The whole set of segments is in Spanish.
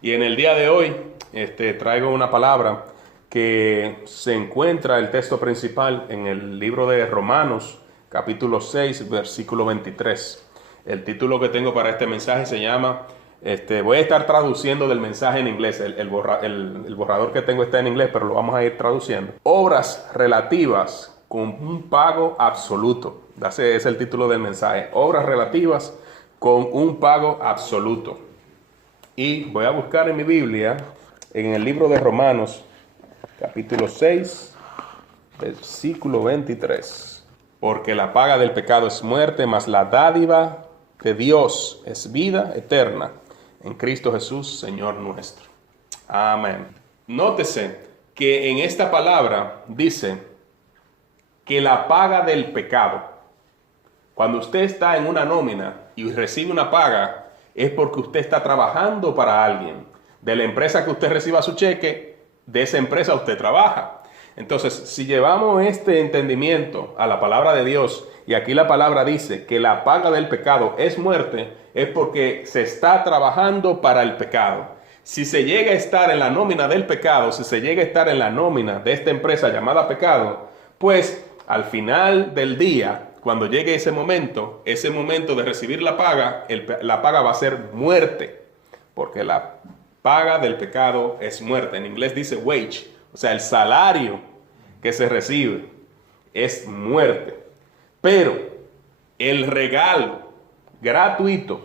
Y en el día de hoy traigo una palabra que se encuentra el texto principal en el libro de Romanos, capítulo 6, versículo 23. El título que tengo para este mensaje se llama, voy a estar traduciendo del mensaje en inglés, el borrador que tengo está en inglés, pero lo vamos a ir traduciendo. Obras relativas con un pago absoluto. Ese es el título del mensaje. Obras relativas con un pago absoluto. Y voy a buscar en mi Biblia, en el libro de Romanos, capítulo 6, versículo 23. Porque la paga del pecado es muerte, mas la dádiva de Dios es vida eterna en Cristo Jesús, Señor nuestro. Amén. Nótese que en esta palabra dice que la paga del pecado, cuando usted está en una nómina y recibe una paga, es porque usted está trabajando para alguien. De la empresa que usted reciba su cheque, de esa empresa usted trabaja. Entonces, si llevamos este entendimiento a la palabra de Dios, y aquí la palabra dice que la paga del pecado es muerte, es porque se está trabajando para el pecado. Si se llega a estar en la nómina del pecado, si se llega a estar en la nómina de esta empresa llamada pecado, pues al final del día, cuando llegue ese momento de recibir la paga, la paga va a ser muerte, porque la paga del pecado es muerte. En inglés dice wage, o sea, el salario que se recibe es muerte. Pero el regalo gratuito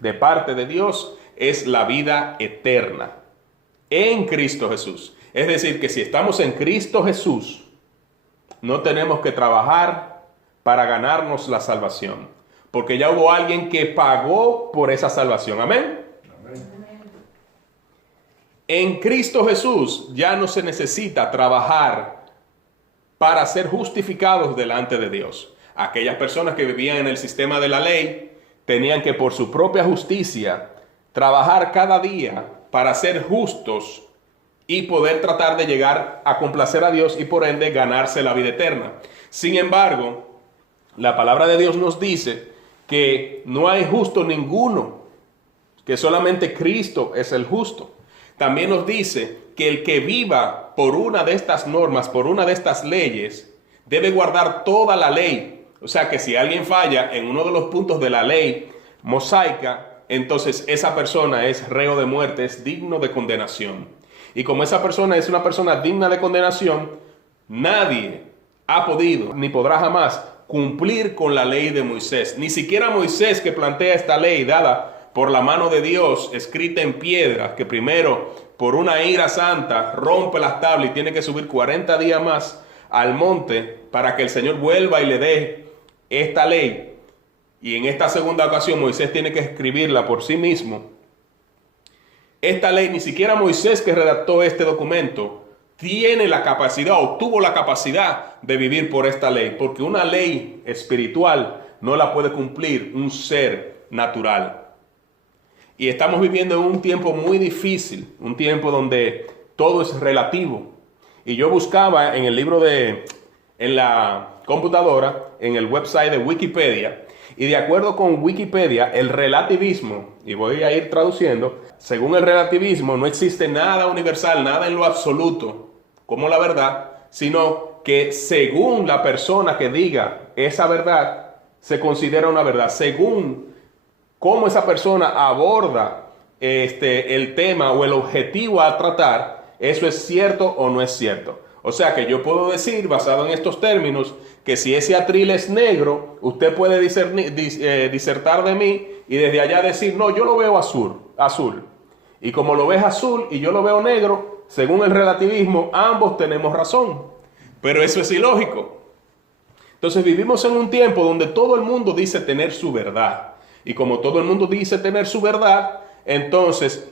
de parte de Dios es la vida eterna en Cristo Jesús. Es decir, que si estamos en Cristo Jesús, no tenemos que trabajar para ganarnos la salvación, porque ya hubo alguien que pagó por esa salvación. Amén. En Cristo Jesús ya no se necesita trabajar para ser justificados delante de Dios. Aquellas personas que vivían en el sistema de la ley tenían que por su propia justicia trabajar cada día para ser justos y poder tratar de llegar a complacer a Dios y por ende ganarse la vida eterna. Sin embargo, la palabra de Dios nos dice que no hay justo ninguno, que solamente Cristo es el justo. También nos dice que el que viva por una de estas normas, por una de estas leyes, debe guardar toda la ley. O sea que si alguien falla en uno de los puntos de la ley mosaica, entonces esa persona es reo de muerte, es digno de condenación. Y como esa persona es una persona digna de condenación, nadie ha podido ni podrá jamás cumplir con la ley de Moisés. Ni siquiera Moisés, que plantea esta ley dada por la mano de Dios, escrita en piedra, que primero por una ira santa rompe las tablas y tiene que subir 40 días más al monte para que el Señor vuelva y le dé esta ley. Y en esta segunda ocasión Moisés tiene que escribirla por sí mismo. Esta ley, ni siquiera Moisés, que redactó este documento, tiene la capacidad o tuvo la capacidad de vivir por esta ley, porque una ley espiritual no la puede cumplir un ser natural. Y estamos viviendo en un tiempo muy difícil, un tiempo donde todo es relativo. Y yo buscaba en el libro en la computadora, en el website de Wikipedia, y de acuerdo con Wikipedia, el relativismo, y voy a ir traduciendo, según el relativismo no existe nada universal, nada en lo absoluto como la verdad, sino que según la persona que diga esa verdad, se considera una verdad. Según cómo esa persona aborda el tema o el objetivo a tratar, eso es cierto o no es cierto. O sea que yo puedo decir, basado en estos términos, que si ese atril es negro, usted puede disertar de mí y desde allá decir, no, yo lo veo azul. Y como lo ves azul y yo lo veo negro, según el relativismo, ambos tenemos razón. Pero eso es ilógico. Entonces vivimos en un tiempo donde todo el mundo dice tener su verdad. Y como todo el mundo dice tener su verdad, entonces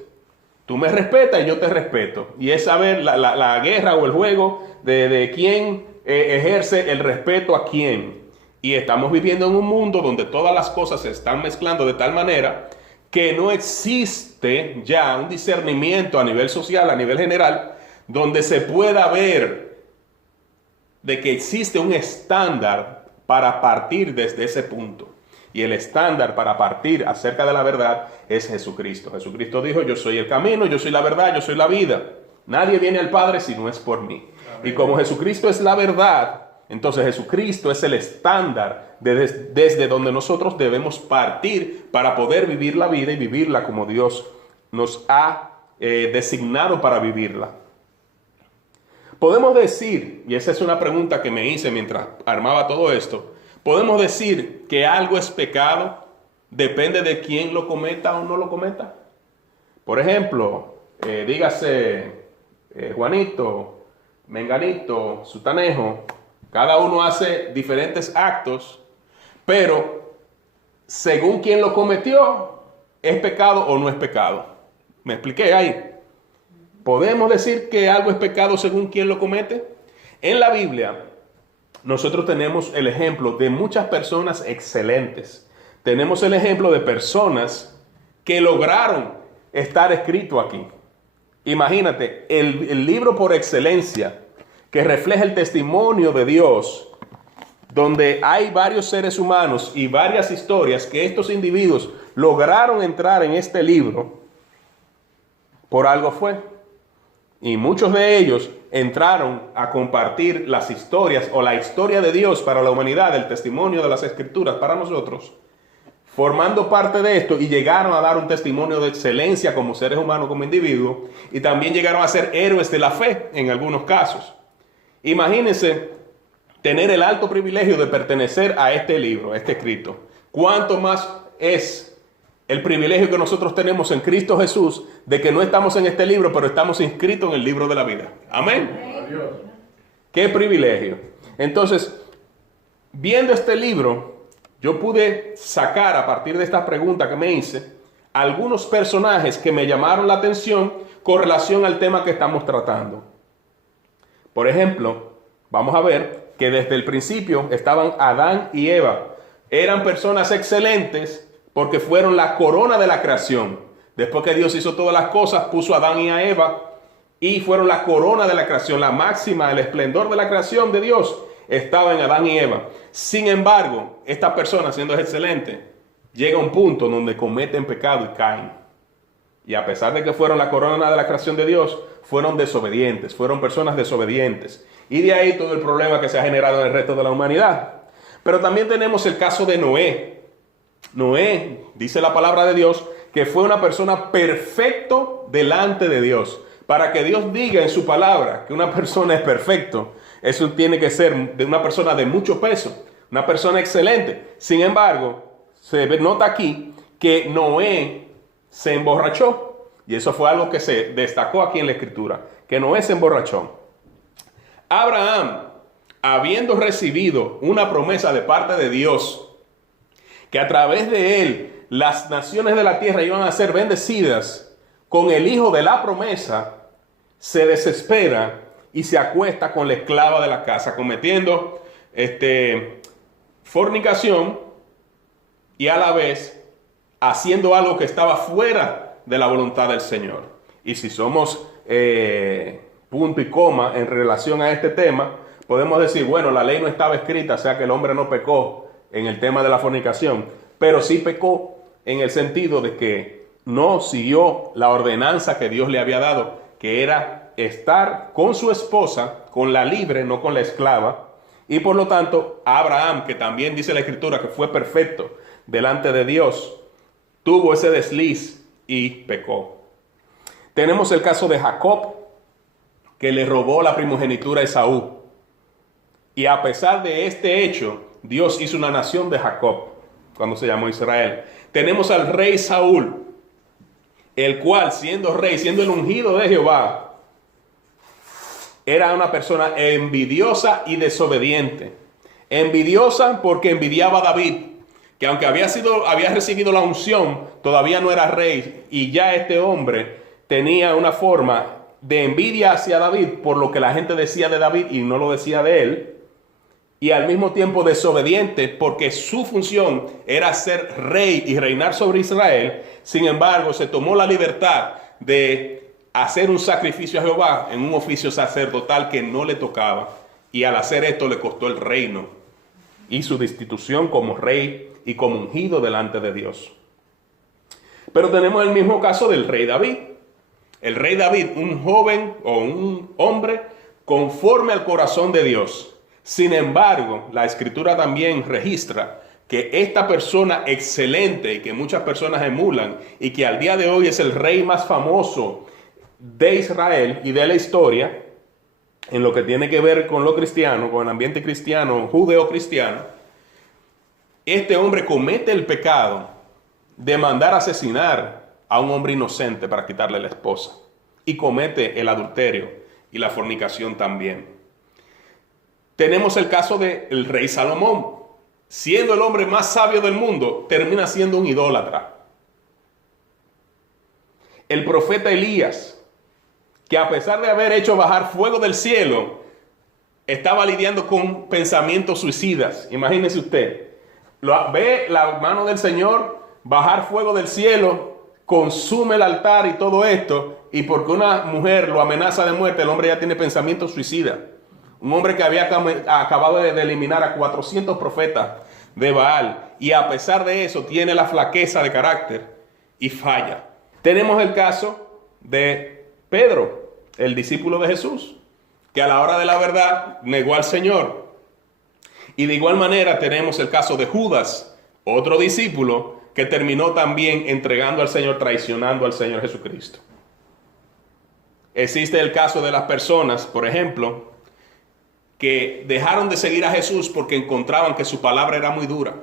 tú me respetas y yo te respeto. Y es saber la guerra o el juego de quién ejerce el respeto a quién. Y estamos viviendo en un mundo donde todas las cosas se están mezclando de tal manera que no existe ya un discernimiento a nivel social, a nivel general, donde se pueda ver de que existe un estándar para partir desde ese punto. Y el estándar para partir acerca de la verdad es Jesucristo. Jesucristo dijo, yo soy el camino, yo soy la verdad, yo soy la vida. Nadie viene al Padre si no es por mí. Amén. Y como Jesucristo es la verdad, entonces Jesucristo es el estándar desde donde nosotros debemos partir para poder vivir la vida y vivirla como Dios nos ha designado para vivirla. Podemos decir, y esa es una pregunta que me hice mientras armaba todo esto, podemos decir que algo es pecado, depende de quién lo cometa o no lo cometa. Por ejemplo, dígase Juanito, Menganito, Sutanejo, cada uno hace diferentes actos, pero según quién lo cometió, ¿es pecado o no es pecado? ¿Me expliqué ahí? ¿Podemos decir que algo es pecado según quién lo comete? En la Biblia, nosotros tenemos el ejemplo de muchas personas excelentes. Tenemos el ejemplo de personas que lograron estar escrito aquí. Imagínate, el libro por excelencia que refleja el testimonio de Dios, donde hay varios seres humanos y varias historias que estos individuos lograron entrar en este libro, por algo fue. Y muchos de ellos entraron a compartir las historias o la historia de Dios para la humanidad, el testimonio de las Escrituras para nosotros, formando parte de esto, y llegaron a dar un testimonio de excelencia como seres humanos, como individuos, y también llegaron a ser héroes de la fe en algunos casos. Imagínense tener el alto privilegio de pertenecer a este libro, a este escrito. ¿Cuánto más es el privilegio que nosotros tenemos en Cristo Jesús de que no estamos en este libro, pero estamos inscritos en el libro de la vida? Amén. Adiós. ¡Qué privilegio! Entonces, viendo este libro, yo pude sacar a partir de esta pregunta que me hice algunos personajes que me llamaron la atención con relación al tema que estamos tratando. Por ejemplo, vamos a ver que desde el principio estaban Adán y Eva. Eran personas excelentes porque fueron la corona de la creación. Después que Dios hizo todas las cosas, puso a Adán y a Eva y fueron la corona de la creación, la máxima, el esplendor de la creación de Dios estaba en Adán y Eva. Sin embargo, estas personas, siendo excelentes, llega a un punto donde cometen pecado y caen. Y a pesar de que fueron la corona de la creación de Dios, fueron desobedientes, fueron personas desobedientes. Y de ahí todo el problema que se ha generado en el resto de la humanidad. Pero también tenemos el caso de Noé. Noé, dice la palabra de Dios, que fue una persona perfecto delante de Dios. Para que Dios diga en su palabra que una persona es perfecto, eso tiene que ser de una persona de mucho peso, una persona excelente. Sin embargo, se nota aquí que Noé se emborrachó. Y eso fue algo que se destacó aquí en la Escritura, que Noé se emborrachó. Abraham, habiendo recibido una promesa de parte de Dios, que a través de él las naciones de la tierra iban a ser bendecidas, con el hijo de la promesa, se desespera y se acuesta con la esclava de la casa, cometiendo fornicación y a la vez haciendo algo que estaba fuera de la voluntad del Señor. Y si somos punto y coma en relación a este tema, podemos decir, bueno, la ley no estaba escrita, o sea que el hombre no pecó en el tema de la fornicación, pero sí pecó en el sentido de que no siguió la ordenanza que Dios le había dado, que era estar con su esposa, con la libre, no con la esclava. Y por lo tanto, Abraham, que también dice la Escritura que fue perfecto delante de Dios, tuvo ese desliz y pecó. Tenemos el caso de Jacob, que le robó la primogenitura a Esaú. Y a pesar de este hecho, Dios hizo una nación de Jacob, cuando se llamó Israel. Tenemos al rey Saúl, el cual, siendo rey, siendo el ungido de Jehová, era una persona envidiosa y desobediente. Envidiosa porque envidiaba a David, que aunque había recibido la unción, todavía no era rey, y ya este hombre tenía una forma de envidia hacia David por lo que la gente decía de David y no lo decía de él. Y al mismo tiempo desobediente porque su función era ser rey y reinar sobre Israel. Sin embargo, se tomó la libertad de hacer un sacrificio a Jehová en un oficio sacerdotal que no le tocaba. Y al hacer esto le costó el reino. y su destitución como rey y como ungido delante de Dios. Pero tenemos el mismo caso del rey David. El rey David, un joven o un hombre conforme al corazón de Dios. Sin embargo, la Escritura también registra que esta persona excelente y que muchas personas emulan y que al día de hoy es el rey más famoso de Israel y de la historia, en lo que tiene que ver con lo cristiano, con el ambiente cristiano, judeo-cristiano, este hombre comete el pecado de mandar asesinar a un hombre inocente para quitarle la esposa. Y comete el adulterio y la fornicación también. Tenemos el caso del rey Salomón. Siendo el hombre más sabio del mundo, termina siendo un idólatra. El profeta Elías, que a pesar de haber hecho bajar fuego del cielo, estaba lidiando con pensamientos suicidas. Imagínese usted, ve la mano del Señor bajar fuego del cielo, consume el altar y todo esto, y porque una mujer lo amenaza de muerte, el hombre ya tiene pensamientos suicidas. Un hombre que había acabado de eliminar a 400 profetas de Baal, y a pesar de eso tiene la flaqueza de carácter y falla. Tenemos el caso de Pedro, el discípulo de Jesús, que a la hora de la verdad negó al Señor. Y de igual manera tenemos el caso de Judas, otro discípulo que terminó también entregando al Señor, traicionando al Señor Jesucristo. Existe el caso de las personas, por ejemplo, que dejaron de seguir a Jesús porque encontraban que su palabra era muy dura.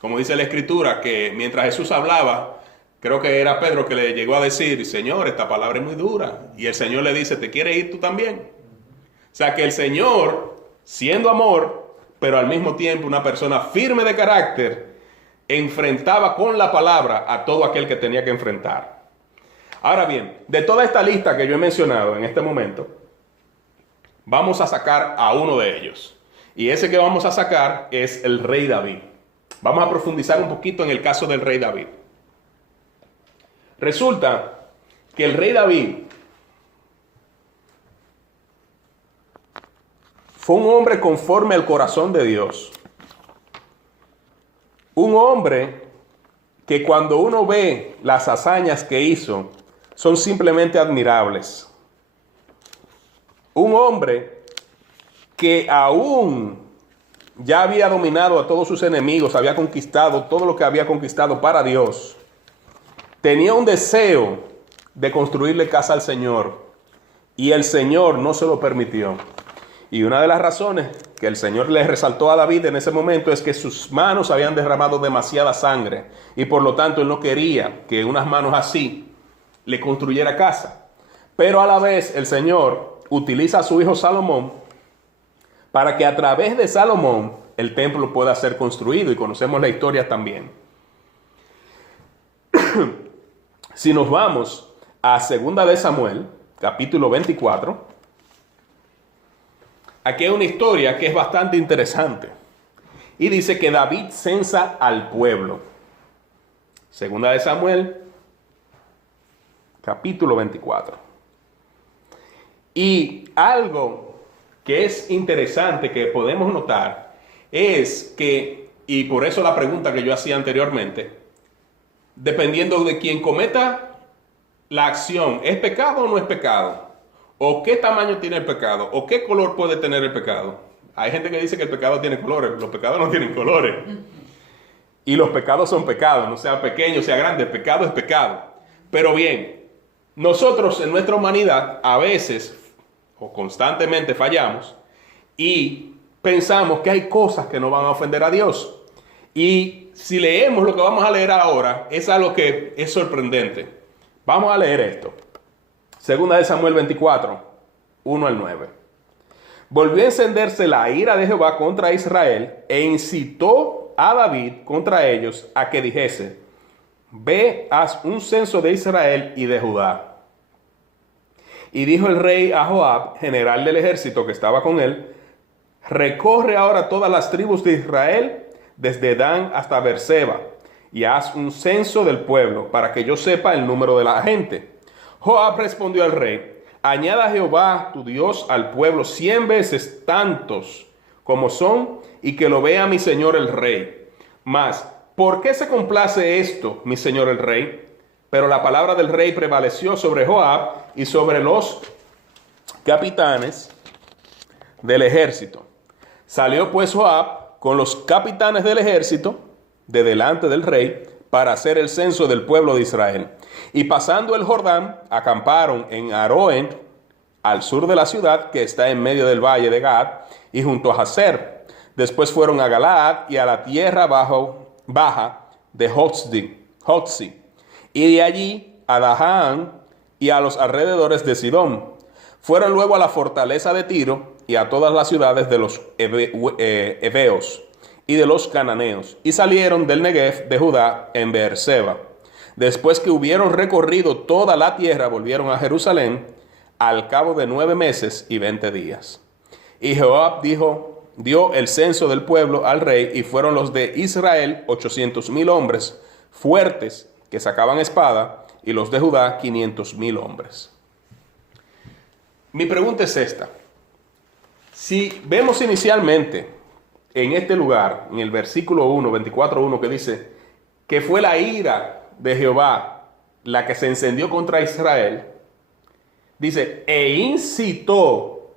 Como dice la Escritura, que mientras Jesús hablaba, creo que era Pedro que le llegó a decir, Señor, esta palabra es muy dura. Y el Señor le dice, ¿te quieres ir tú también? O sea que el Señor, siendo amor, pero al mismo tiempo una persona firme de carácter, enfrentaba con la palabra a todo aquel que tenía que enfrentar. Ahora bien, de toda esta lista que yo he mencionado en este momento, vamos a sacar a uno de ellos. Y ese que vamos a sacar es el rey David. Vamos a profundizar un poquito en el caso del rey David. Resulta que el rey David fue un hombre conforme al corazón de Dios. Un hombre que cuando uno ve las hazañas que hizo, son simplemente admirables. Un hombre que aún ya había dominado a todos sus enemigos, había conquistado todo lo que había conquistado para Dios. Tenía un deseo de construirle casa al Señor y el Señor no se lo permitió. Y una de las razones que el Señor le resaltó a David en ese momento es que sus manos habían derramado demasiada sangre y por lo tanto él no quería que unas manos así le construyera casa. Pero a la vez el Señor utiliza a su hijo Salomón para que a través de Salomón el templo pueda ser construido, y conocemos la historia también. Si nos vamos a 2 de Samuel, capítulo 24, aquí hay una historia que es bastante interesante. Y dice que David censa al pueblo. 2 de Samuel, capítulo 24. Y algo que es interesante que podemos notar es que, y por eso la pregunta que yo hacía anteriormente, dependiendo de quien cometa la acción, ¿es pecado o no es pecado? ¿O qué tamaño tiene el pecado? ¿O qué color puede tener el pecado? Hay gente que dice que el pecado tiene colores. Los pecados no tienen colores. Y los pecados son pecados, no sea pequeño, sea grande, el pecado es pecado. Pero bien, nosotros en nuestra humanidad a veces o constantemente fallamos y pensamos que hay cosas que no van a ofender a Dios. Y si leemos lo que vamos a leer ahora, es algo que es sorprendente. Vamos a leer esto. 2 de Samuel 24, 1 al 9. Volvió a encenderse la ira de Jehová contra Israel e incitó a David contra ellos a que dijese: ve, haz un censo de Israel y de Judá. Y dijo el rey a Joab, general del ejército que estaba con él: recorre ahora todas las tribus de Israel, desde Dan hasta Beerseba, y haz un censo del pueblo, para que yo sepa el número de la gente. Joab respondió al rey: añada Jehová tu Dios al pueblo 100 veces tantos como son, y que lo vea mi señor el rey. Mas, ¿por qué se complace esto, mi señor el rey? Pero la palabra del rey prevaleció sobre Joab y sobre los capitanes del ejército. Salió pues Joab con los capitanes del ejército de delante del rey para hacer el censo del pueblo de Israel. Y pasando el Jordán, acamparon en Aroén, al sur de la ciudad, que está en medio del valle de Gad, y junto a Jazer. Después fueron a Galaad y a la tierra baja de Jotzi, y de allí a Dahán y a los alrededores de Sidón. Fueron luego a la fortaleza de Tiro y a todas las ciudades de los heveos y de los cananeos, y salieron del Negev de Judá en Beerseba. Después que hubieron recorrido toda la tierra, volvieron a Jerusalén al cabo de 9 meses y 20 días. Y Joab dio el censo del pueblo al rey, y fueron los de Israel 800,000 hombres fuertes que sacaban espada, y los de Judá 500,000 hombres. Mi pregunta es esta. Si vemos inicialmente en este lugar, en el versículo 1, 24:1, que dice que fue la ira de Jehová la que se encendió contra Israel, dice, e incitó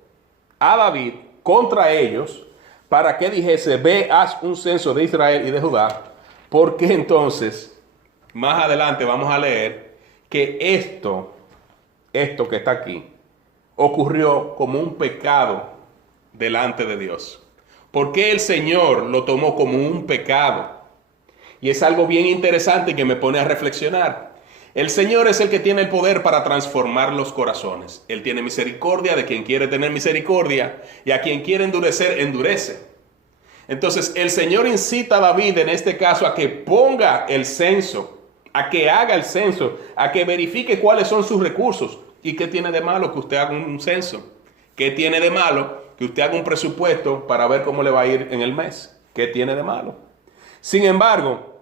a David contra ellos para que dijese, ve, haz un censo de Israel y de Judá. Porque entonces, más adelante vamos a leer que esto que está aquí, ocurrió como un pecado delante de Dios. ¿Por qué el Señor lo tomó como un pecado? Y es algo bien interesante que me pone a reflexionar. El Señor es el que tiene el poder para transformar los corazones. Él tiene misericordia de quien quiere tener misericordia, y a quien quiere endurecer, endurece. Entonces el Señor incita a David en este caso a que ponga el censo, a que haga el censo, a que verifique cuáles son sus recursos. ¿Y qué tiene de malo que usted haga un censo? ¿Qué tiene de malo que usted haga un presupuesto para ver cómo le va a ir en el mes? ¿Qué tiene de malo? Sin embargo,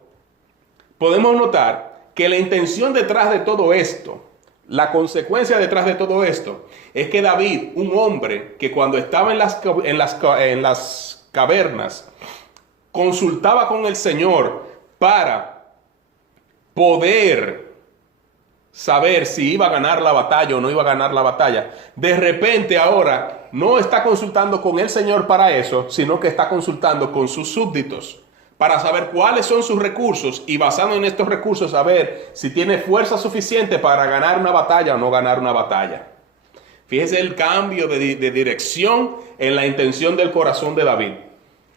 podemos notar que la intención detrás de todo esto, la consecuencia detrás de todo esto, es que David, un hombre que cuando estaba en las cavernas, consultaba con el Señor para poder saber si iba a ganar la batalla o no iba a ganar la batalla. De repente ahora no está consultando con el Señor para eso, sino que está consultando con sus súbditos para saber cuáles son sus recursos, y basado en estos recursos saber si tiene fuerza suficiente para ganar una batalla o no ganar una batalla. Fíjese el cambio de dirección en la intención del corazón de David.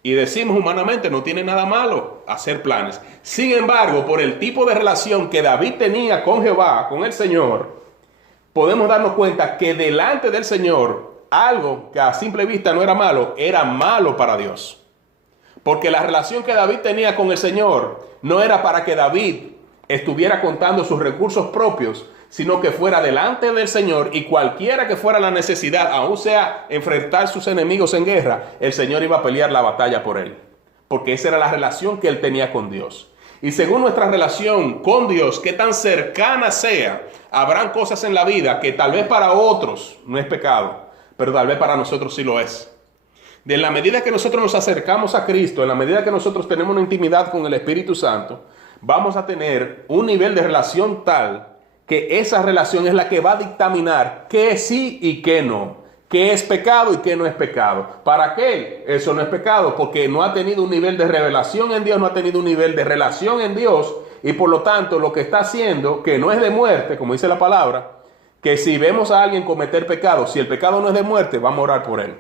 Y decimos humanamente, no tiene nada malo hacer planes. Sin embargo, por el tipo de relación que David tenía con Jehová, con el Señor, podemos darnos cuenta que delante del Señor, algo que a simple vista no era malo para Dios. Porque la relación que David tenía con el Señor no era para que David estuviera contando sus recursos propios, sino que fuera delante del Señor, y cualquiera que fuera la necesidad, aun sea enfrentar sus enemigos en guerra, el Señor iba a pelear la batalla por él. Porque esa era la relación que él tenía con Dios. Y según nuestra relación con Dios, que tan cercana sea, habrán cosas en la vida que tal vez para otros no es pecado, pero tal vez para nosotros sí lo es. De la medida que nosotros nos acercamos a Cristo, en la medida que nosotros tenemos una intimidad con el Espíritu Santo, vamos a tener un nivel de relación tal que esa relación es la que va a dictaminar qué sí y qué no, qué es pecado y qué no es pecado. Para aquel, eso no es pecado, porque no ha tenido un nivel de revelación en Dios, no ha tenido un nivel de relación en Dios, y por lo tanto lo que está haciendo, que no es de muerte, como dice la palabra, que si vemos a alguien cometer pecado, si el pecado no es de muerte, vamos a orar por él.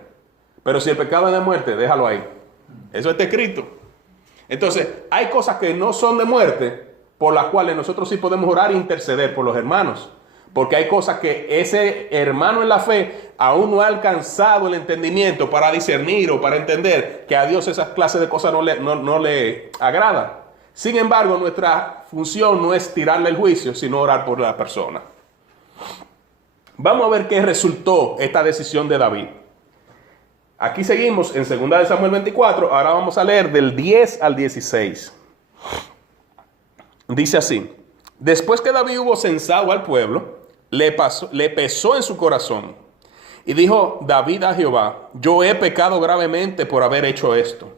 Pero si el pecado es de muerte, déjalo ahí. Eso está escrito. Entonces, hay cosas que no son de muerte, por las cuales nosotros sí podemos orar e interceder por los hermanos. Porque hay cosas que ese hermano en la fe aún no ha alcanzado el entendimiento para discernir o para entender que a Dios esas clases de cosas no le agradan. Sin embargo, nuestra función no es tirarle el juicio, sino orar por la persona. Vamos a ver qué resultó esta decisión de David. Aquí seguimos en 2 de Samuel 24. Ahora vamos a leer del 10 al 16. Dice así: después que David hubo censado al pueblo, le pesó en su corazón. Y dijo David a Jehová: yo he pecado gravemente por haber hecho esto.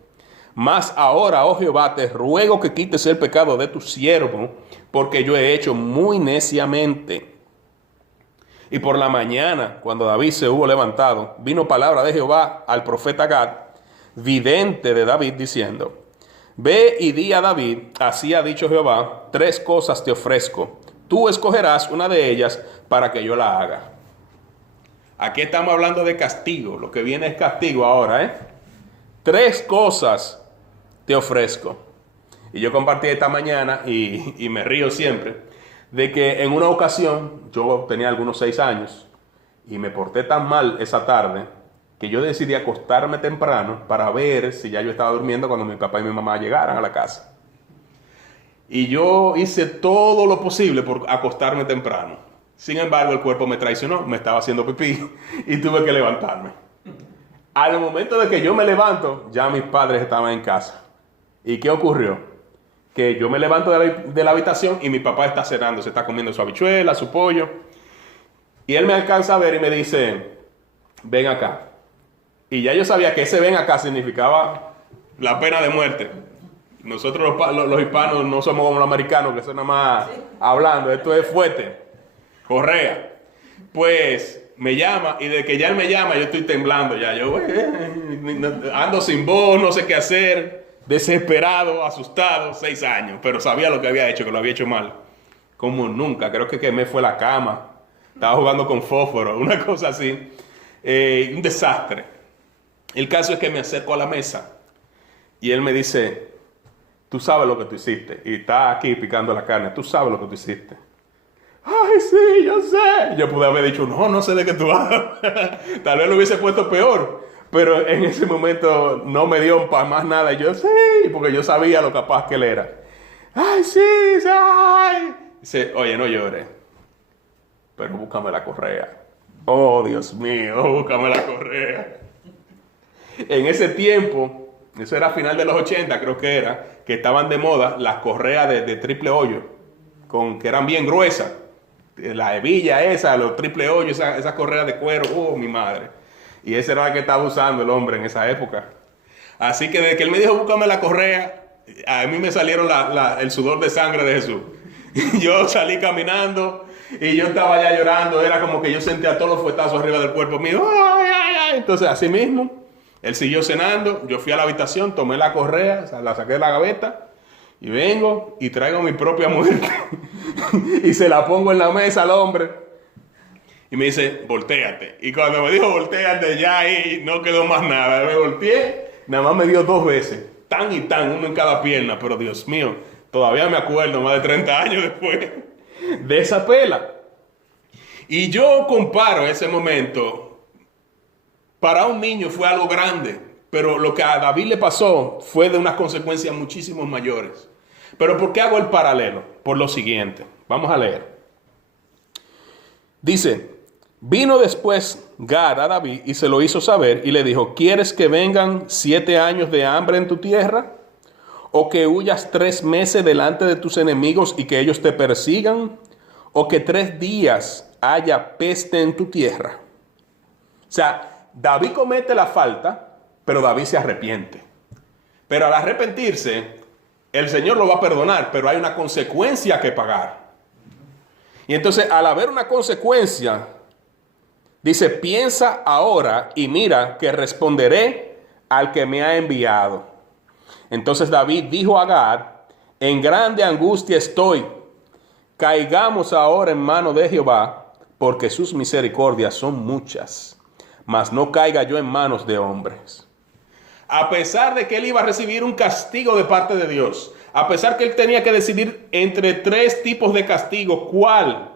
Mas ahora, oh Jehová, te ruego que quites el pecado de tu siervo, porque yo he hecho muy neciamente. Y por la mañana, cuando David se hubo levantado, vino palabra de Jehová al profeta Gad, vidente de David, diciendo: Ve y di a David, así ha dicho Jehová, 3 cosas te ofrezco. Tú escogerás una de ellas para que yo la haga. Aquí estamos hablando de castigo. Lo que viene es castigo ahora, 3 cosas te ofrezco. Y yo compartí esta mañana y me río siempre de que en una ocasión, yo tenía algunos 6 años y me porté tan mal esa tarde que yo decidí acostarme temprano para ver si ya yo estaba durmiendo cuando mi papá y mi mamá llegaran a la casa. Y yo hice todo lo posible por acostarme temprano. Sin embargo, el cuerpo me traicionó, me estaba haciendo pipí y tuve que levantarme. Al momento de que yo me levanto, ya mis padres estaban en casa. ¿Y qué ocurrió? Que yo me levanto de la habitación y mi papá está cenando, se está comiendo su habichuela, su pollo. Y él me alcanza a ver y me dice: ven acá. Y ya yo sabía que ese ven acá significaba la pena de muerte. Nosotros los hispanos no somos como los americanos, que son nada más hablando. Esto es fuerte. Correa. Pues me llama, y de que ya él me llama, yo estoy temblando ya. Yo ando sin voz, no sé qué hacer. Desesperado, asustado, 6 años. Pero sabía lo que había hecho, que lo había hecho mal. Como nunca. Creo que quemé fue la cama. Estaba jugando con fósforo, una cosa así. Un desastre. El caso es que me acerco a la mesa y él me dice: tú sabes lo que tú hiciste. Y está aquí picando la carne. Tú sabes lo que tú hiciste. Ay, sí, yo sé. Yo pude haber dicho: no sé de qué tú hablas. Tal vez lo hubiese puesto peor. Pero en ese momento no me dio para más nada. Yo sí, porque yo sabía lo capaz que él era. Ay, sí, ay. Dice: oye, no llores, pero búscame la correa. Oh, Dios mío, búscame la correa. En ese tiempo, eso era a final de los 80, creo que era, que estaban de moda las correas de triple hoyo, que eran bien gruesas. La hebilla esa, los triple hoyos, esa correa de cuero, oh, mi madre. Y ese era el que estaba usando el hombre en esa época. Así que desde que él me dijo: búscame la correa, a mí me salieron el sudor de sangre de Jesús. Yo salí caminando y yo estaba ya llorando. Era como que yo sentía todos los fuetazos arriba del cuerpo mío. ¡Ay, ay, ay! Entonces, así mismo, él siguió cenando. Yo fui a la habitación, tomé la correa, la saqué de la gaveta y vengo y traigo mi propia muerte. Y se la pongo en la mesa al hombre. Y me dice: voltéate. Y cuando me dijo voltéate, ya ahí no quedó más nada. Me volteé, nada más me dio 2 veces. Tan y tan, uno en cada pierna. Pero Dios mío, todavía me acuerdo, más de 30 años después, de esa pela. Y yo comparo ese momento. Para un niño fue algo grande. Pero lo que a David le pasó fue de unas consecuencias muchísimo mayores. Pero ¿por qué hago el paralelo? Por lo siguiente. Vamos a leer. Dice: vino después Gad a David y se lo hizo saber y le dijo: ¿quieres que vengan 7 años de hambre en tu tierra? ¿O que huyas 3 meses delante de tus enemigos y que ellos te persigan? ¿O que 3 días haya peste en tu tierra? O sea, David comete la falta, pero David se arrepiente. Pero al arrepentirse, el Señor lo va a perdonar, pero hay una consecuencia que pagar. Y entonces, al haber una consecuencia, dice: piensa ahora y mira que responderé al que me ha enviado. Entonces David dijo a Gad: en grande angustia estoy. Caigamos ahora en mano de Jehová, porque sus misericordias son muchas. Mas no caiga yo en manos de hombres. A pesar de que él iba a recibir un castigo de parte de Dios, a pesar que él tenía que decidir entre 3 tipos de castigo, ¿cuál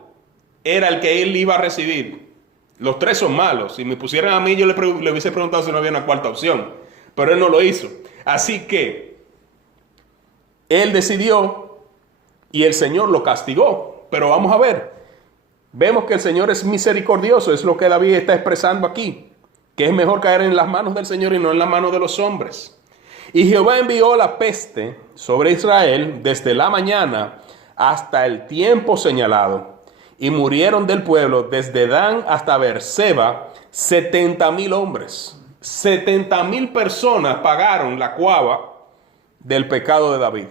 era el que él iba a recibir? Los 3 son malos. Si me pusieran a mí, yo le hubiese preguntado si no había una cuarta opción. Pero él no lo hizo. Así que él decidió y el Señor lo castigó. Pero vamos a ver. Vemos que el Señor es misericordioso. Es lo que David está expresando aquí. Que es mejor caer en las manos del Señor y no en las manos de los hombres. Y Jehová envió la peste sobre Israel desde la mañana hasta el tiempo señalado. Y murieron del pueblo desde Dan hasta Beerseba 70,000 hombres. 70,000 personas pagaron la cuava del pecado de David.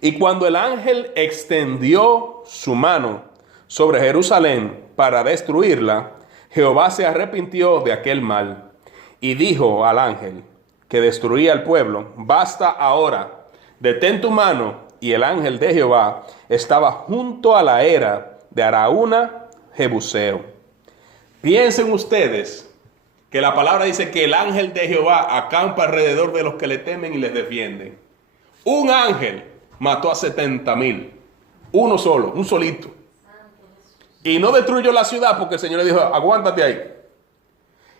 Y cuando el ángel extendió su mano sobre Jerusalén para destruirla, Jehová se arrepintió de aquel mal y dijo al ángel que destruía el pueblo: basta ahora, detén tu mano. Y el ángel de Jehová estaba junto a la era de Araúna Jebuseo. Piensen ustedes que la palabra dice que el ángel de Jehová acampa alrededor de los que le temen y les defiende. Un ángel mató a 70,000. Uno solo, un solito. Y no destruyó la ciudad porque el Señor le dijo: aguántate ahí.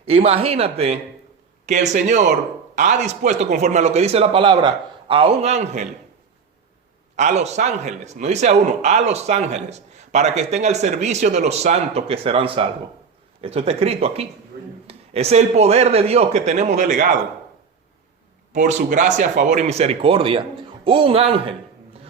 Imagínate que el Señor ha dispuesto, conforme a lo que dice la palabra, a un ángel, a los ángeles, no dice a uno, a los ángeles, para que estén al servicio de los santos que serán salvos. Esto está escrito aquí. Ese es el poder de Dios que tenemos delegado por su gracia, favor y misericordia. Un ángel.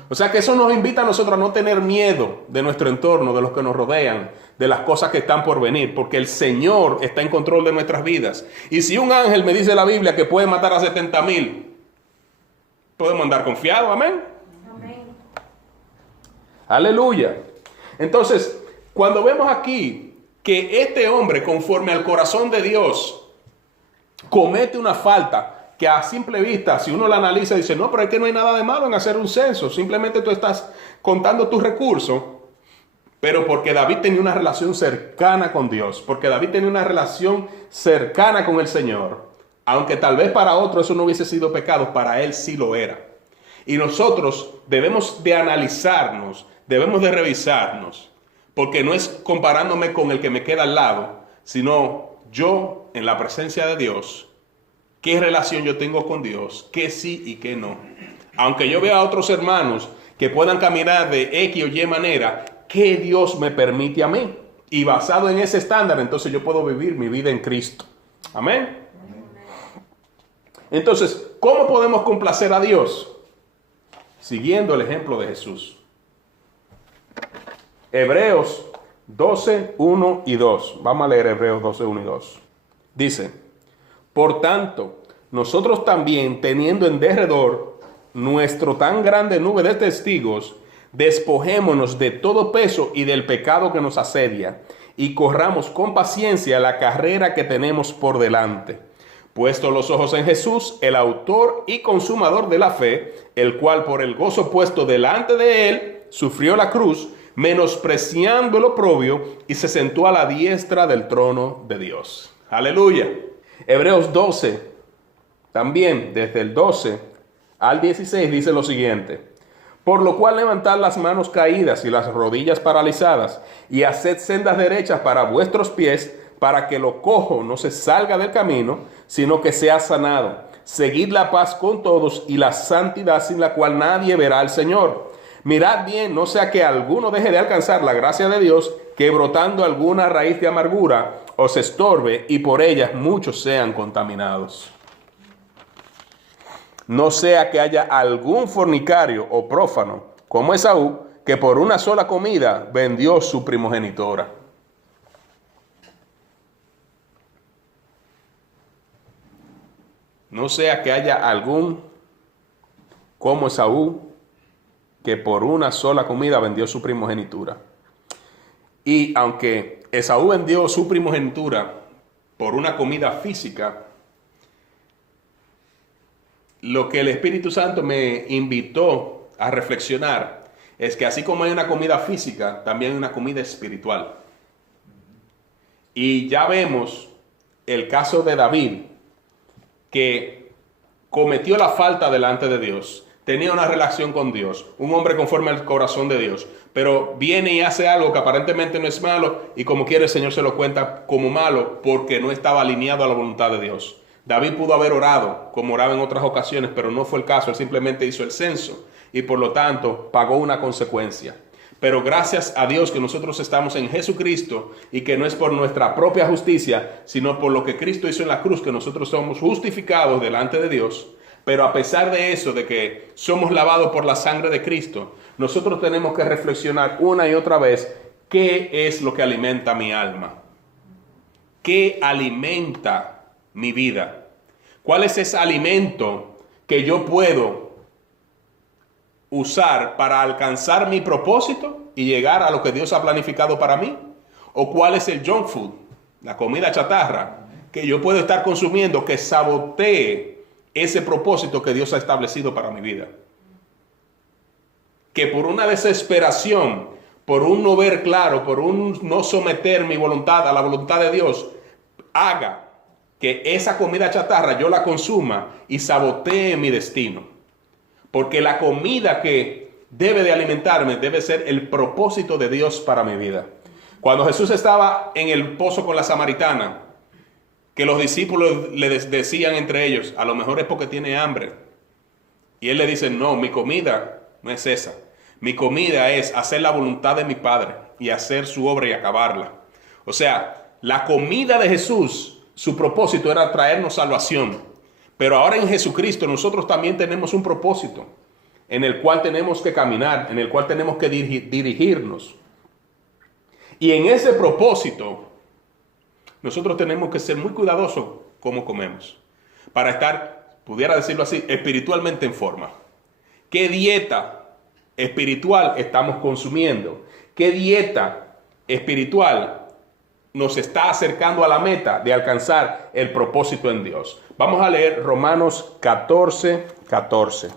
O sea que eso nos invita a nosotros a no tener miedo de nuestro entorno, de los que nos rodean, de las cosas que están por venir, porque el Señor está en control de nuestras vidas. Y si un ángel me dice la Biblia que puede matar a 70,000, podemos andar confiados, amén. Amén. Aleluya. Entonces, cuando vemos aquí que este hombre, conforme al corazón de Dios, comete una falta que a simple vista, si uno la analiza, dice: no, pero es que no hay nada de malo en hacer un censo, simplemente tú estás contando tus recursos. Pero porque David tenía una relación cercana con Dios, porque David tenía una relación cercana con el Señor, aunque tal vez para otro eso no hubiese sido pecado, para él sí lo era. Y nosotros debemos de analizarnos, debemos de revisarnos, porque no es comparándome con el que me queda al lado, sino yo en la presencia de Dios, qué relación yo tengo con Dios, qué sí y qué no. Aunque yo vea a otros hermanos que puedan caminar de X o Y manera, ¿qué Dios me permite a mí? Y basado en ese estándar, entonces yo puedo vivir mi vida en Cristo. Amén. Entonces, ¿cómo podemos complacer a Dios? Siguiendo el ejemplo de Jesús. Hebreos 12, 1 y 2. Vamos a leer Hebreos 12, 1 y 2. Dice: por tanto, nosotros también, teniendo en derredor nuestro tan grande nube de testigos, despojémonos de todo peso y del pecado que nos asedia, y corramos con paciencia la carrera que tenemos por delante, puestos los ojos en Jesús, el autor y consumador de la fe, el cual por el gozo puesto delante de él sufrió la cruz, menospreciando el oprobio, y se sentó a la diestra del trono de Dios. Aleluya. Hebreos 12, también desde el 12 al 16 dice lo siguiente: por lo cual levantad las manos caídas y las rodillas paralizadas, y haced sendas derechas para vuestros pies, para que lo cojo no se salga del camino, sino que sea sanado. Seguid la paz con todos y la santidad, sin la cual nadie verá al Señor. Mirad bien, no sea que alguno deje de alcanzar la gracia de Dios, que brotando alguna raíz de amargura os estorbe, y por ellas muchos sean contaminados. No sea que haya algún fornicario o prófano, como Esaú, que por una sola comida vendió su primogenitura. No sea que haya algún, como Esaú, que por una sola comida vendió su primogenitura. Y aunque Esaú vendió su primogenitura por una comida física, lo que el Espíritu Santo me invitó a reflexionar es que así como hay una comida física, también hay una comida espiritual. Y ya vemos el caso de David, que cometió la falta delante de Dios, tenía una relación con Dios, un hombre conforme al corazón de Dios, pero viene y hace algo que aparentemente no es malo, y como quiere el Señor se lo cuenta como malo porque no estaba alineado a la voluntad de Dios. David pudo haber orado como oraba en otras ocasiones, pero no fue el caso. Él simplemente hizo el censo y por lo tanto pagó una consecuencia. Pero gracias a Dios que nosotros estamos en Jesucristo, y que no es por nuestra propia justicia, sino por lo que Cristo hizo en la cruz, que nosotros somos justificados delante de Dios. Pero a pesar de eso, de que somos lavados por la sangre de Cristo, nosotros tenemos que reflexionar una y otra vez qué es lo que alimenta mi alma, qué alimenta mi vida, cuál es ese alimento que yo puedo usar para alcanzar mi propósito y llegar a lo que Dios ha planificado para mí? ¿O cuál es el junk food, la comida chatarra, que yo puedo estar consumiendo que sabotee ese propósito que Dios ha establecido para mi vida? Que por una desesperación, por un no ver claro, por un no someter mi voluntad a la voluntad de Dios, haga que esa comida chatarra yo la consuma y sabotee mi destino. Porque la comida que debe de alimentarme debe ser el propósito de Dios para mi vida. Cuando Jesús estaba en el pozo con la samaritana, que los discípulos le decían entre ellos, a lo mejor es porque tiene hambre. Y él le dice, no, mi comida no es esa. Mi comida es hacer la voluntad de mi Padre y hacer su obra y acabarla. O sea, la comida de Jesús, su propósito era traernos salvación. Pero ahora en Jesucristo nosotros también tenemos un propósito en el cual tenemos que caminar, en el cual tenemos que dirigirnos. Y en ese propósito nosotros tenemos que ser muy cuidadosos cómo comemos, para estar, pudiera decirlo así, espiritualmente en forma. ¿Qué dieta espiritual estamos consumiendo? ¿Qué dieta espiritual nos está acercando a la meta de alcanzar el propósito en Dios? Vamos a leer Romanos 14:14.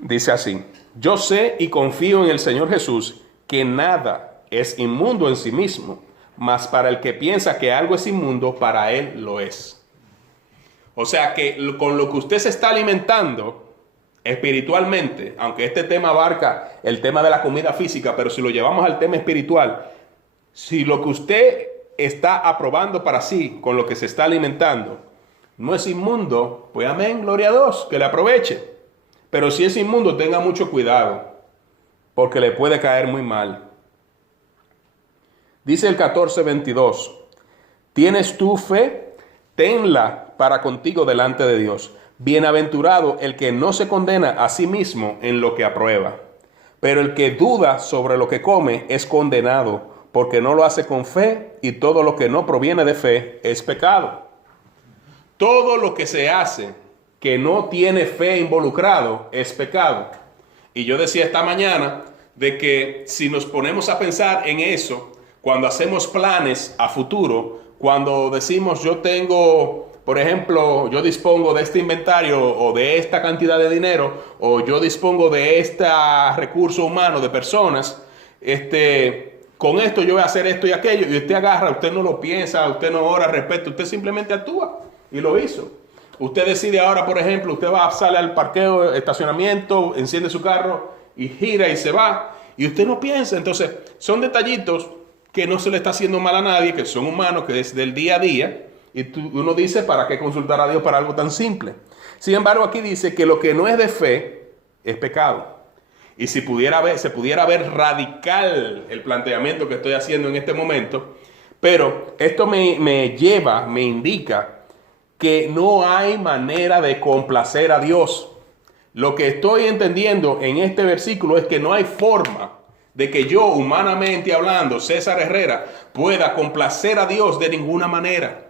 Dice así: yo sé y confío en el Señor Jesús que nada es inmundo en sí mismo, mas para el que piensa que algo es inmundo, para él lo es. O sea que con lo que usted se está alimentando espiritualmente, aunque este tema abarca el tema de la comida física, pero si lo llevamos al tema espiritual, si lo que usted está aprobando para sí con lo que se está alimentando no es inmundo, pues amén, gloria a Dios, que le aproveche. Pero si es inmundo, tenga mucho cuidado, porque le puede caer muy mal. Dice el 14:22, ¿tienes tú fe? Tenla para contigo delante de Dios. Bienaventurado el que no se condena a sí mismo en lo que aprueba. Pero el que duda sobre lo que come es condenado, porque no lo hace con fe, y todo lo que no proviene de fe es pecado. Todo lo que se hace que no tiene fe involucrado es pecado. Y yo decía esta mañana de que si nos ponemos a pensar en eso, cuando hacemos planes a futuro, cuando decimos yo tengo, por ejemplo, yo dispongo de este inventario o de esta cantidad de dinero, o yo dispongo de este recurso humano de personas, con esto yo voy a hacer esto y aquello, y usted agarra, usted no lo piensa, usted no ora al respecto, usted simplemente actúa y lo hizo. Usted decide ahora, por ejemplo, usted sale al parqueo, estacionamiento, enciende su carro y gira y se va, y usted no piensa. Entonces son detallitos que no se le está haciendo mal a nadie, que son humanos, que es del día a día, y uno dice, ¿para qué consultar a Dios para algo tan simple? Sin embargo, aquí dice que lo que no es de fe es pecado. Y si se pudiera ver radical el planteamiento que estoy haciendo en este momento, pero esto me indica que no hay manera de complacer a Dios. Lo que estoy entendiendo en este versículo es que no hay forma de que yo, humanamente hablando, César Herrera, pueda complacer a Dios de ninguna manera.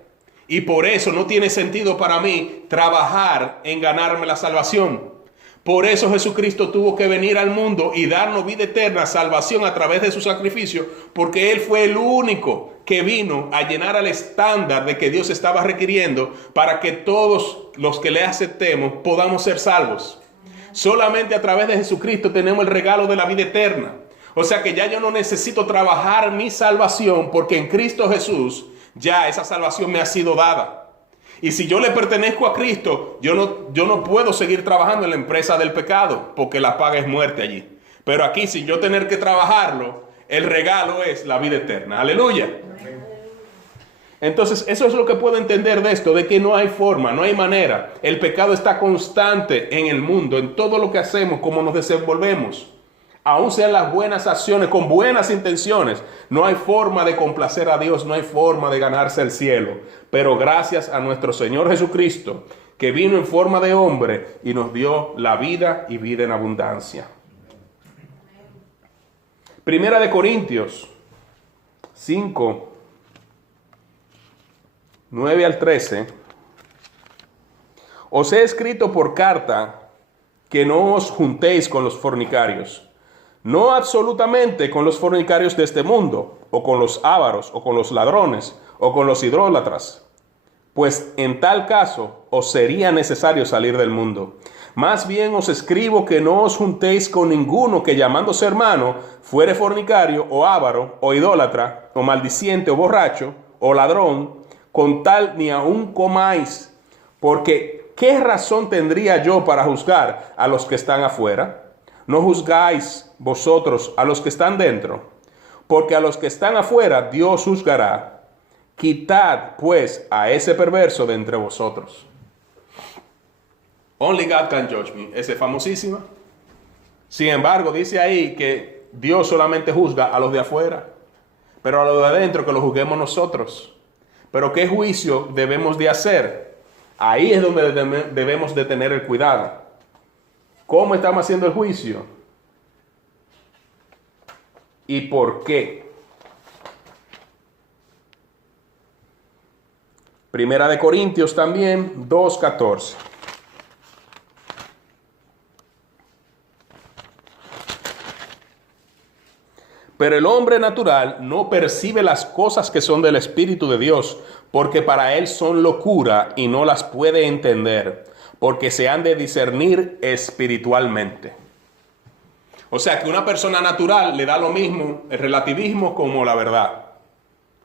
Y por eso no tiene sentido para mí trabajar en ganarme la salvación. Por eso Jesucristo tuvo que venir al mundo y darnos vida eterna, salvación a través de su sacrificio, porque Él fue el único que vino a llenar al estándar de que Dios estaba requiriendo para que todos los que le aceptemos podamos ser salvos. Solamente a través de Jesucristo tenemos el regalo de la vida eterna. O sea que ya yo no necesito trabajar mi salvación, porque en Cristo Jesús ya esa salvación me ha sido dada. Y si yo le pertenezco a Cristo, yo no puedo seguir trabajando en la empresa del pecado, porque la paga es muerte allí. Pero aquí, sin yo tener que trabajarlo, el regalo es la vida eterna. Aleluya. Entonces, eso es lo que puedo entender de esto, de que no hay forma, no hay manera. El pecado está constante en el mundo, en todo lo que hacemos, cómo nos desenvolvemos. Aún sean las buenas acciones, con buenas intenciones, no hay forma de complacer a Dios, no hay forma de ganarse el cielo. Pero gracias a nuestro Señor Jesucristo, que vino en forma de hombre y nos dio la vida y vida en abundancia. Primera de Corintios 5, 9 al 13. Os he escrito por carta, que no os juntéis con los fornicarios. No absolutamente con los fornicarios de este mundo, o con los ávaros, o con los ladrones, o con los idólatras, pues en tal caso os sería necesario salir del mundo. Más bien os escribo que no os juntéis con ninguno que llamándose hermano fuere fornicario, o ávaro, o idólatra, o maldiciente, o borracho, o ladrón, con tal ni aun comáis, porque ¿qué razón tendría yo para juzgar a los que están afuera? ¿No juzgáis vosotros a los que están dentro? Porque a los que están afuera Dios juzgará. Quitad, pues, a ese perverso de entre vosotros. Only God can judge me. Esa es famosísima. Sin embargo, dice ahí que Dios solamente juzga a los de afuera, pero a los de adentro que lo juzguemos nosotros. Pero ¿qué juicio debemos de hacer? Ahí es donde debemos de tener el cuidado. ¿Cómo estamos haciendo el juicio? ¿Y por qué? Primera de Corintios también, 2:14. Pero el hombre natural no percibe las cosas que son del Espíritu de Dios, porque para él son locura y no las puede entender, porque se han de discernir espiritualmente. O sea que una persona natural le da lo mismo el relativismo como la verdad.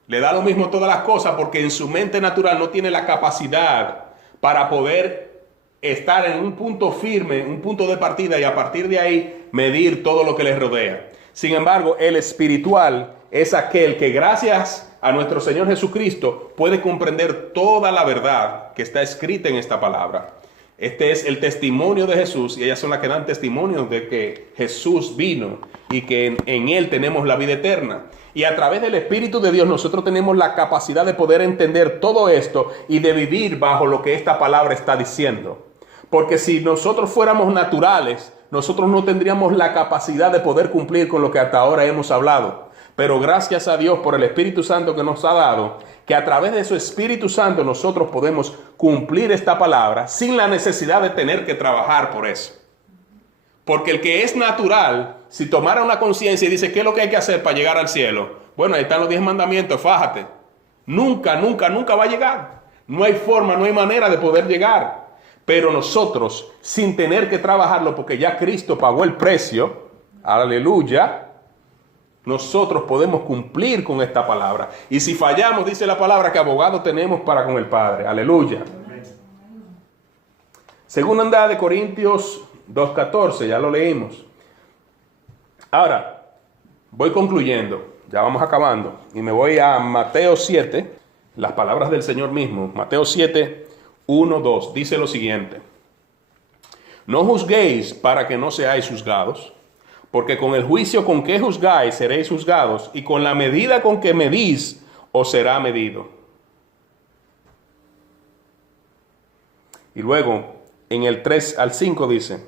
Le da lo mismo todas las cosas porque en su mente natural no tiene la capacidad para poder estar en un punto firme, un punto de partida y a partir de ahí medir todo lo que les rodea. Sin embargo, el espiritual es aquel que gracias a nuestro Señor Jesucristo puede comprender toda la verdad que está escrita en esta palabra. Este es el testimonio de Jesús y ellas son las que dan testimonio de que Jesús vino y que en Él tenemos la vida eterna. Y a través del Espíritu de Dios nosotros tenemos la capacidad de poder entender todo esto y de vivir bajo lo que esta palabra está diciendo. Porque si nosotros fuéramos naturales, nosotros no tendríamos la capacidad de poder cumplir con lo que hasta ahora hemos hablado. Pero gracias a Dios por el Espíritu Santo que nos ha dado, que a través de su Espíritu Santo nosotros podemos cumplir esta palabra sin la necesidad de tener que trabajar por eso. Porque el que es natural, si tomara una conciencia y dice, ¿qué es lo que hay que hacer para llegar al cielo? Bueno, ahí están los 10 mandamientos, fájate. Nunca va a llegar. No hay forma, no hay manera de poder llegar. Pero nosotros, sin tener que trabajarlo, porque ya Cristo pagó el precio, aleluya, nosotros podemos cumplir con esta palabra. Y si fallamos, dice la palabra, que abogado tenemos para con el Padre, aleluya. Segunda de Corintios 2:14, ya lo leímos. Ahora, voy concluyendo, ya vamos acabando, y me voy a Mateo 7, las palabras del Señor mismo. Mateo 7, 1, 2, dice lo siguiente: no juzguéis para que no seáis juzgados, porque con el juicio con que juzgáis seréis juzgados, y con la medida con que medís os será medido. Y luego, en el 3 al 5 dice: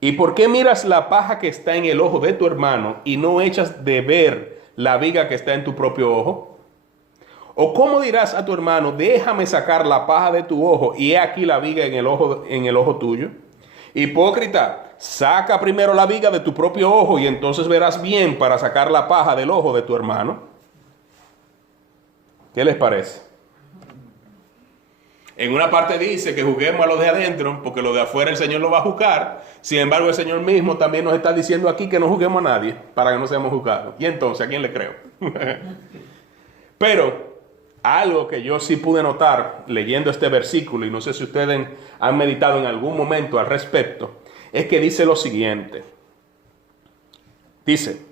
¿y por qué miras la paja que está en el ojo de tu hermano y no echas de ver la viga que está en tu propio ojo? ¿O cómo dirás a tu hermano, déjame sacar la paja de tu ojo y he aquí la viga en el ojo tuyo? Hipócrita, saca primero la viga de tu propio ojo y entonces verás bien para sacar la paja del ojo de tu hermano. ¿Qué les parece? En una parte dice que juzguemos a los de adentro, porque los de afuera el Señor lo va a juzgar. Sin embargo, el Señor mismo también nos está diciendo aquí que no juzguemos a nadie para que no seamos juzgados. Y entonces, ¿a quién le creo? Pero algo que yo sí pude notar leyendo este versículo, y no sé si ustedes han meditado en algún momento al respecto, es que dice lo siguiente. Dice,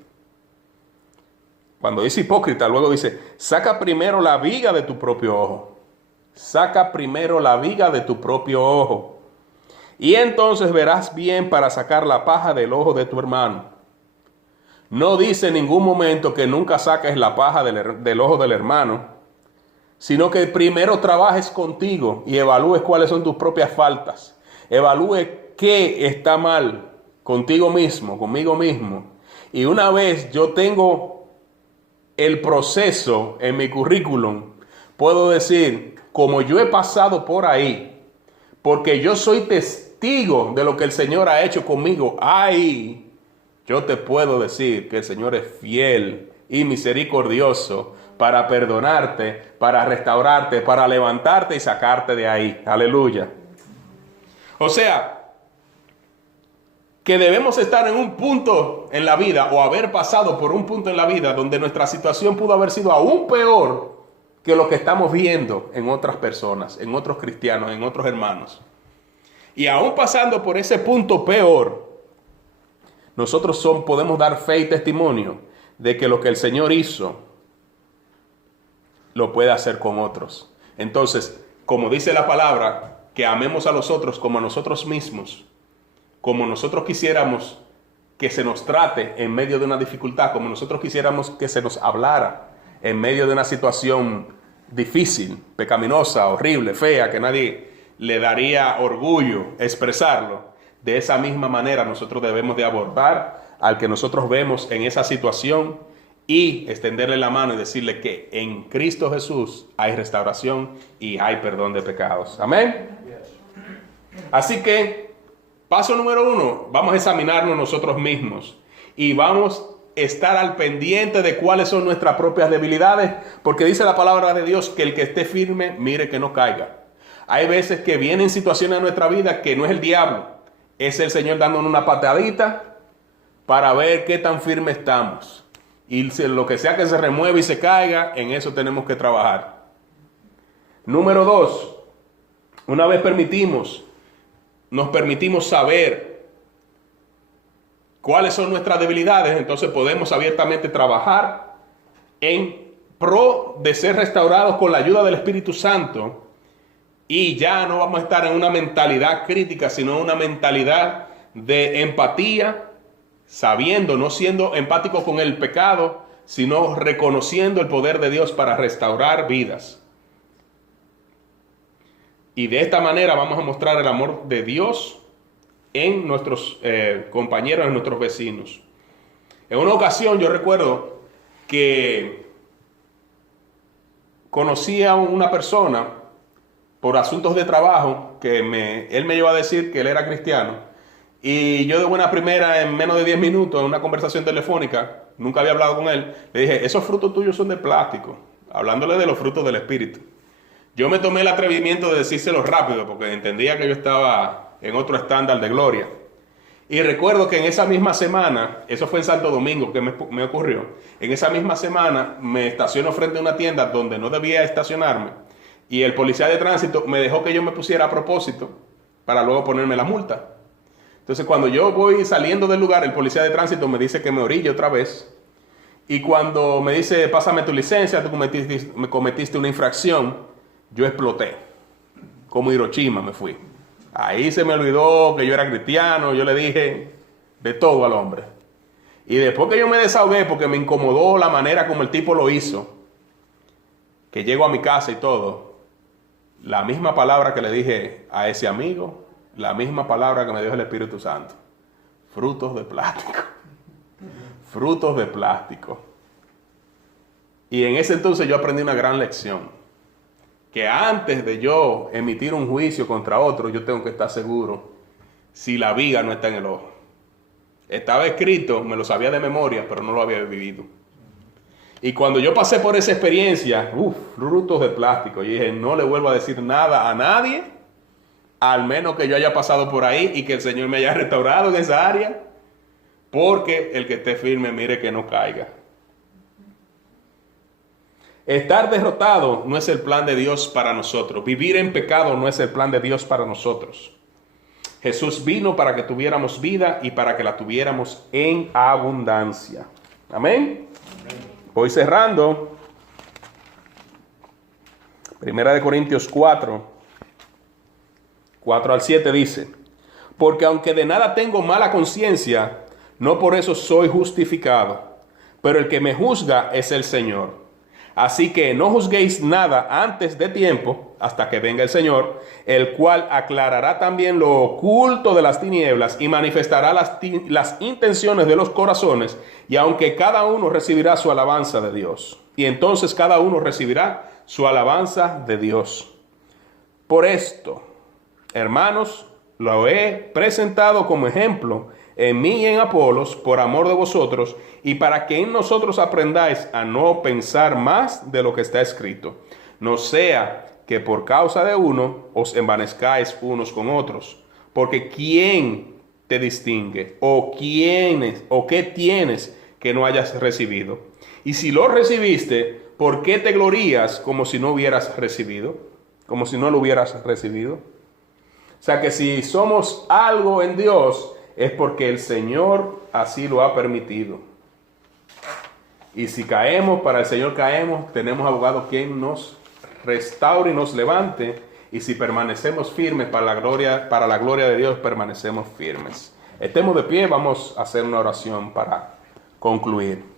cuando dice hipócrita, luego dice, saca primero la viga de tu propio ojo. Saca primero la viga de tu propio ojo, y entonces verás bien para sacar la paja del ojo de tu hermano. No dice en ningún momento que nunca saques la paja del ojo del hermano, sino que primero trabajes contigo y evalúes cuáles son tus propias faltas. Evalúe qué está mal contigo mismo, conmigo mismo. Y una vez yo tengo el proceso en mi currículum, puedo decir, como yo he pasado por ahí, porque yo soy testigo de lo que el Señor ha hecho conmigo, ay, yo te puedo decir que el Señor es fiel y misericordioso para perdonarte, para restaurarte, para levantarte y sacarte de ahí. Aleluya. O sea, que debemos estar en un punto en la vida o haber pasado por un punto en la vida donde nuestra situación pudo haber sido aún peor que lo que estamos viendo en otras personas, en otros cristianos, en otros hermanos. Y aún pasando por ese punto peor, nosotros podemos dar fe y testimonio de que lo que el Señor hizo, lo puede hacer con otros. Entonces, como dice la palabra, que amemos a los otros como a nosotros mismos, como nosotros quisiéramos que se nos trate en medio de una dificultad, como nosotros quisiéramos que se nos hablara en medio de una situación difícil, pecaminosa, horrible, fea, que nadie le daría orgullo expresarlo. De esa misma manera nosotros debemos de abordar al que nosotros vemos en esa situación y extenderle la mano y decirle que en Cristo Jesús hay restauración y hay perdón de pecados. Amén. Así que, paso número 1, vamos a examinarnos nosotros mismos y vamos a estar al pendiente de cuáles son nuestras propias debilidades, porque dice la palabra de Dios que el que esté firme, mire que no caiga. Hay veces que vienen situaciones en nuestra vida que no es el diablo, es el Señor dándonos una patadita para ver qué tan firme estamos. Y lo que sea que se remueva y se caiga, en eso tenemos que trabajar. Número 2, una vez nos permitimos saber cuáles son nuestras debilidades, entonces podemos abiertamente trabajar en pro de ser restaurados con la ayuda del Espíritu Santo. Y ya no vamos a estar en una mentalidad crítica, sino una mentalidad de empatía, sabiendo, no siendo empático con el pecado, sino reconociendo el poder de Dios para restaurar vidas. Y de esta manera vamos a mostrar el amor de Dios en nuestros compañeros, en nuestros vecinos. En una ocasión yo recuerdo que conocí a una persona por asuntos de trabajo, que él me llevó a decir que él era cristiano, y yo de buena primera, en menos de 10 minutos, en una conversación telefónica, nunca había hablado con él, le dije, esos frutos tuyos son de plástico, hablándole de los frutos del Espíritu. Yo me tomé el atrevimiento de decírselo rápido, porque entendía que yo estaba en otro estándar de gloria. Y recuerdo que en esa misma semana, eso fue en Santo Domingo que me ocurrió, en esa misma semana me estaciono frente a una tienda donde no debía estacionarme, y el policía de tránsito me dejó que yo me pusiera a propósito para luego ponerme la multa. Entonces cuando yo voy saliendo del lugar, el policía de tránsito me dice que me orille otra vez. Y cuando me dice, pásame tu licencia, tú cometiste una infracción, yo exploté. Como Hiroshima me fui. Ahí se me olvidó que yo era cristiano, yo le dije de todo al hombre. Y después que yo me desahogué, porque me incomodó la manera como el tipo lo hizo, que llego a mi casa y todo, la misma palabra que le dije a ese amigo, la misma palabra que me dijo el Espíritu Santo. Frutos de plástico. Frutos de plástico. Y en ese entonces yo aprendí una gran lección. Que antes de yo emitir un juicio contra otro, yo tengo que estar seguro si la viga no está en el ojo. Estaba escrito, me lo sabía de memoria, pero no lo había vivido. Y cuando yo pasé por esa experiencia, frutos de plástico, yo dije, no le vuelvo a decir nada a nadie, al menos que yo haya pasado por ahí y que el Señor me haya restaurado en esa área, porque el que esté firme, mire que no caiga. Estar derrotado no es el plan de Dios para nosotros. Vivir en pecado no es el plan de Dios para nosotros. Jesús vino para que tuviéramos vida y para que la tuviéramos en abundancia. Amén. Voy cerrando. Primera de Corintios 4, 4 al 7 dice, porque aunque de nada tengo mala conciencia, no por eso soy justificado, pero el que me juzga es el Señor. Así que no juzguéis nada antes de tiempo, hasta que venga el Señor, el cual aclarará también lo oculto de las tinieblas y manifestará las intenciones de los corazones, y aunque cada uno recibirá su alabanza de Dios. Y entonces cada uno recibirá su alabanza de Dios. Por esto, hermanos, lo he presentado como ejemplo en mí y en Apolos por amor de vosotros y para que en nosotros aprendáis a no pensar más de lo que está escrito, no sea que por causa de uno os envanezcáis unos con otros, porque ¿quién te distingue? ¿O quiénes o qué tienes que no hayas recibido? Y si lo recibiste, ¿por qué te glorías como si no hubieras recibido? Como si no lo hubieras recibido. O sea que si somos algo en Dios, es porque el Señor así lo ha permitido. Y si caemos, para el Señor caemos, tenemos abogado quien nos restaure y nos levante. Y si permanecemos firmes para la gloria de Dios, permanecemos firmes. Estemos de pie, vamos a hacer una oración para concluir.